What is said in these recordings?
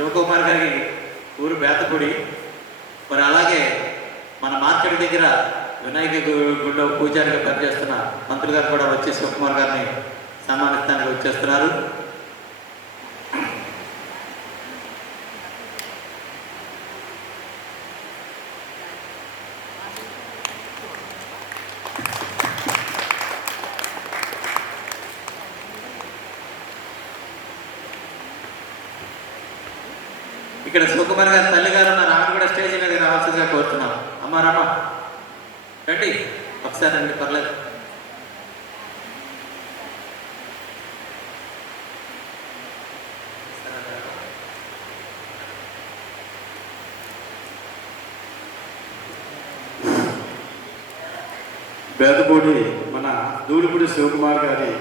శివకుమార్ గారి ఊరు బేతపూడి. మరి అలాగే మన మార్కెట్ దగ్గర వినాయక గుడిలో పూజారిగా పనిచేస్తున్న మంత్రులు గారు కూడా వచ్చి శివకుమార్ గారిని సన్మానిస్తానికి వచ్చేస్తున్నారు. ఇక్కడ శివకుమార్ గారి తల్లి గారు ఉన్నారు, ఆమె కూడా స్టేజ్ మీద రావాల్సిందిగా కోరుతున్నాం. అమ్మ రామా రండి, ఒకసారి రండి, పర్లేదు. బేతపూడి మన దూడిపూడి శివకుమార్ గారి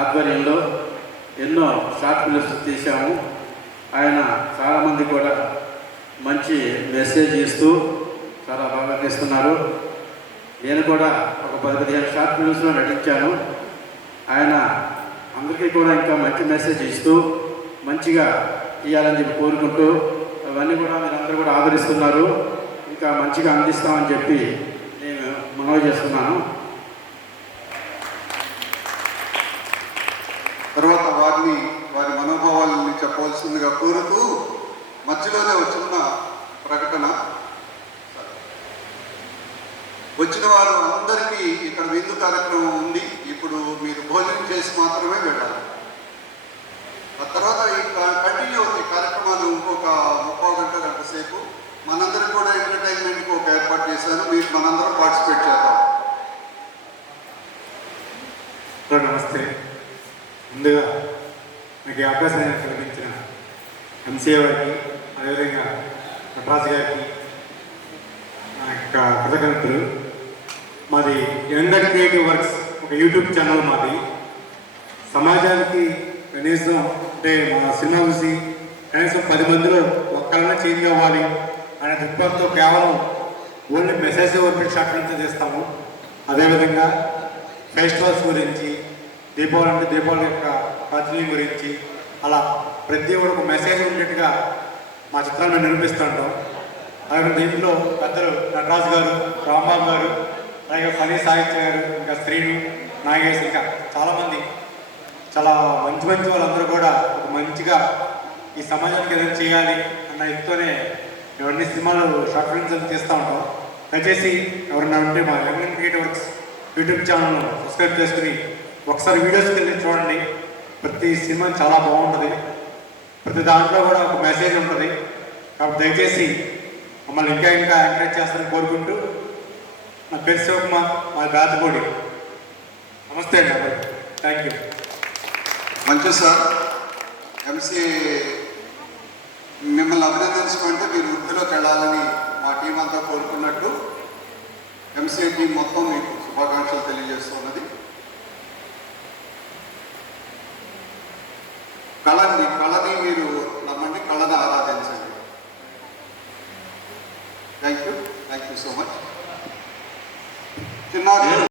ఆధ్వర్యంలో ఎన్నో షార్ట్ ఫిల్మ్స్ తీసాము. ఆయన చాలామంది కూడా మంచి మెసేజ్ ఇస్తూ చాలా బాగా తీస్తున్నారు. నేను కూడా ఒక 10-15 షార్ట్ ఫిల్మ్స్లో నటించాను. ఆయన అందరికీ కూడా ఇంకా మంచి మెసేజ్ ఇస్తూ మంచిగా తీయాలని చెప్పి కోరుకుంటూ అవన్నీ కూడా మీరందరూ కూడా ఆదరిస్తున్నారు. ఇంకా మంచిగా అందిస్తామని చెప్పి నేను మనవి చేస్తున్నాను. తర్వాత వారి మనోభావాలని చెప్పవలసిందిగా కోరుతూ మధ్యలోనే వచ్చిన ప్రకటన. వచ్చిన వారు అందరికీ ఇక్కడ విందు కార్యక్రమం ఉంది. ఇప్పుడు మీరు భోజనం చేసి మాత్రమే వెళ్ళాలి. ఆ తర్వాత కంటిన్యూ అవుతాయి కార్యక్రమాలు. ఇంకొక 30 గంట సేపు మనందరం కూడా ఎంటర్టైన్మెంట్కి ఒక ఏర్పాటు చేశాను. మీరు మనందరం పార్టిసిపేట్ చేద్దాం. నమస్తే. ముందుగా మీకు అవకాశాన్ని కల్పించిన ఎంసీఏ వారికి, అదేవిధంగా నటరాజు గారికి నా యొక్క కృతజ్ఞతలు. మాది యంగర్ క్రియేటివ్ వర్క్స్ ఒక యూట్యూబ్ ఛానల్ మాది. సమాజానికి కనీసం అంటే మా సినిమా చూసి కనీసం 10 మందిలో ఒక్కరైనా చేంజ్ అవ్వాలి అనే దృక్పథంతో కేవలం only message oriented short films చేస్తాము. అదేవిధంగా ఫెస్టివల్స్ గురించి, దీపావళి అంటే దీపావళి యొక్క ప్రాచుర్యం గురించి, అలా ప్రతి ఒక్కరు ఒక మెసేజ్ ఉండేట్టుగా మా చిత్రాన్ని నిరూపిస్తుంటాం. అలాగే దీంట్లో పెద్దలు నటరాజు గారు, రాంబాబు గారు, అలాగే ఫనీ సాహిత్య గారు, ఇంకా శ్రీను, నాగేష్, ఇంకా చాలామంది చాలా మంచి వాళ్ళందరూ కూడా ఒక మంచిగా ఈ సమాజానికి ఏదైనా చేయాలి అన్న ఇదితోనే ఎవరిని సినిమాలు షార్ట్ ఫిల్మ్స్ తీస్తూ ఉంటాం. దయచేసి ఎవరైనా ఉంటే మా యంగర్ క్రియేటివ్ వర్క్స్ యూట్యూబ్ ఛానల్ను సబ్స్క్రైబ్ చేసుకుని ఒకసారి వీడియోస్కి వెళ్ళి చూడండి. ప్రతి సినిమా చాలా బాగుంటుంది. ప్రతి దాంట్లో కూడా ఒక మెసేజ్ ఉంటుంది. కాబట్టి దయచేసి మమ్మల్ని ఇంకా ఎంకరేజ్ చేస్తారని కోరుకుంటూ, నా పేరు శివకుమార్, మా బేతపూడి. నమస్తే అండి అబ్బాయి. Thank you. మంచి సార్. ఎంసీఏ మిమ్మల్ని అభినందించుకుంటే మీరు వృద్ధిలోకి వెళ్ళాలని మా టీం అంతా కోరుకున్నట్టు ఎంసీఏ టీం మొత్తం మీకు శుభాకాంక్షలు తెలియజేస్తున్నది. కళని మీరు నమ్మండి, కళని ఆరాధించండి. Thank you so much. చిన్నారు